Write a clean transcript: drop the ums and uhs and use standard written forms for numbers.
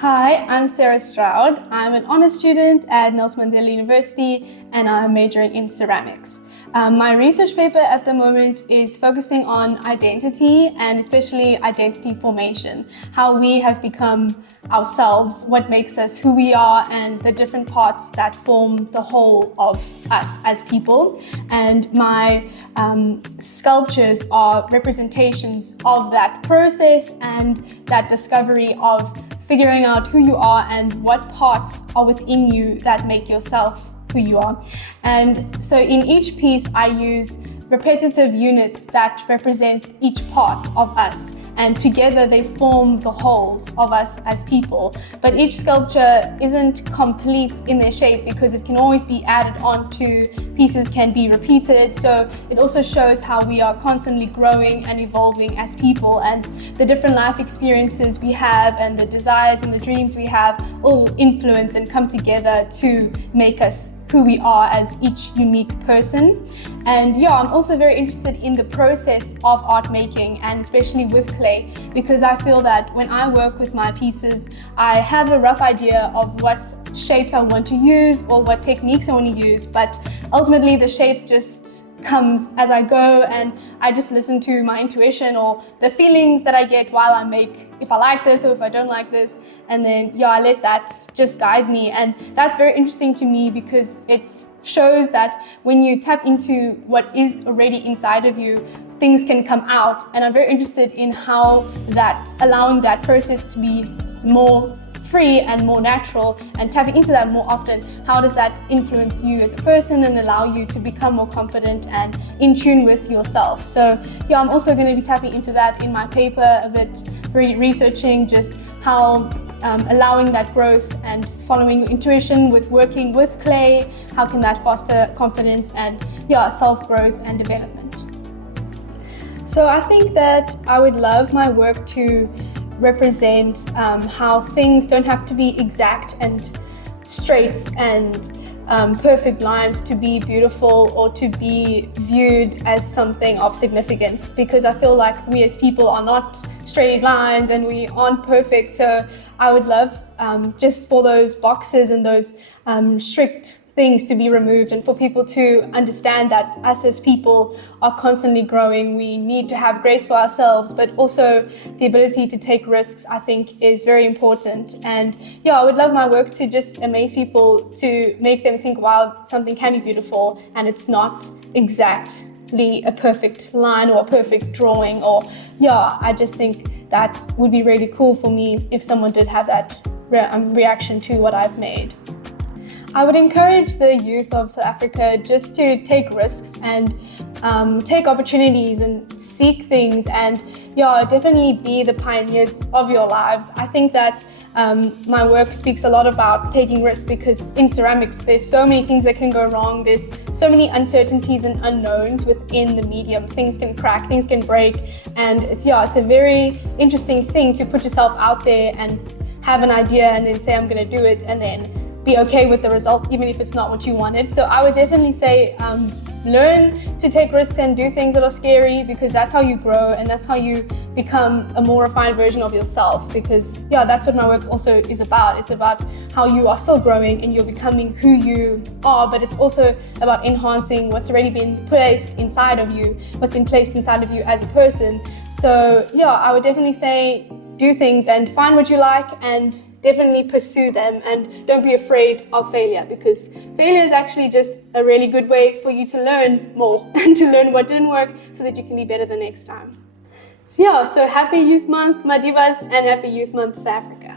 Hi, I'm Sarah Stroud. I'm an honours student at Nelson Mandela University and I'm majoring in ceramics. My research paper at the moment is focusing on identity and especially identity formation, how we have become ourselves, what makes us who we are, and the different parts that form the whole of us as people. And my sculptures are representations of that process and that discovery of figuring out who you are and what parts are within you that make yourself who you are. And so in each piece I use repetitive units that represent each part of us, and together they form the wholes of us as people. But each sculpture isn't complete in their shape because it can always be added on to, pieces can be repeated, so it also shows how we are constantly growing and evolving as people, and the different life experiences we have and the desires and the dreams we have all influence and come together to make us who we are as each unique person. And yeah, I'm also very interested in the process of art making, and especially with clay, because I feel that when I work with my pieces, I have a rough idea of what shapes I want to use or what techniques I want to use, but ultimately the shape just comes as I go, and I just listen to my intuition or the feelings that I get while I make, if I like this or if I don't like this, and then yeah, I let that just guide me. And that's very interesting to me because it shows that when you tap into what is already inside of you, things can come out, and I'm very interested in how that, allowing that process to be more free and more natural and tapping into that more often, how does that influence you as a person and allow you to become more confident and in tune with yourself. So yeah, I'm also going to be tapping into that in my paper a bit, researching just how allowing that growth and following your intuition with working with clay, how can that foster confidence and yeah, self-growth and development. So I think that I would love my work to represent how things don't have to be exact and straight and perfect lines to be beautiful or to be viewed as something of significance, because I feel like we as people are not straight lines and we aren't perfect. So I would love just for those boxes and those strict things to be removed, and for people to understand that us as people are constantly growing. We need to have grace for ourselves, but also the ability to take risks, I think, is very important. And yeah, I would love my work to just amaze people, to make them think, wow, something can be beautiful and it's not exactly a perfect line or a perfect drawing. Or yeah, I just think that would be really cool for me if someone did have that reaction to what I've made. I would encourage the youth of South Africa just to take risks and take opportunities and seek things, and yeah, definitely be the pioneers of your lives. I think that my work speaks a lot about taking risks, because in ceramics there's so many things that can go wrong, there's so many uncertainties and unknowns within the medium. Things can crack, things can break, and it's a very interesting thing to put yourself out there and have an idea and then say I'm going to do it, and then be okay with the result even if it's not what you wanted. So I would definitely say learn to take risks and do things that are scary, because that's how you grow and that's how you become a more refined version of yourself. Because yeah, that's what my work also is about. It's about how you are still growing and you're becoming who you are, but it's also about enhancing what's already been placed inside of you, what's been placed inside of you as a person. So yeah, I would definitely say do things and find what you like and definitely pursue them, and don't be afraid of failure, because failure is actually just a really good way for you to learn more and to learn what didn't work so that you can be better the next time. So yeah, so happy Youth Month, Madivas, and happy Youth Month, South Africa.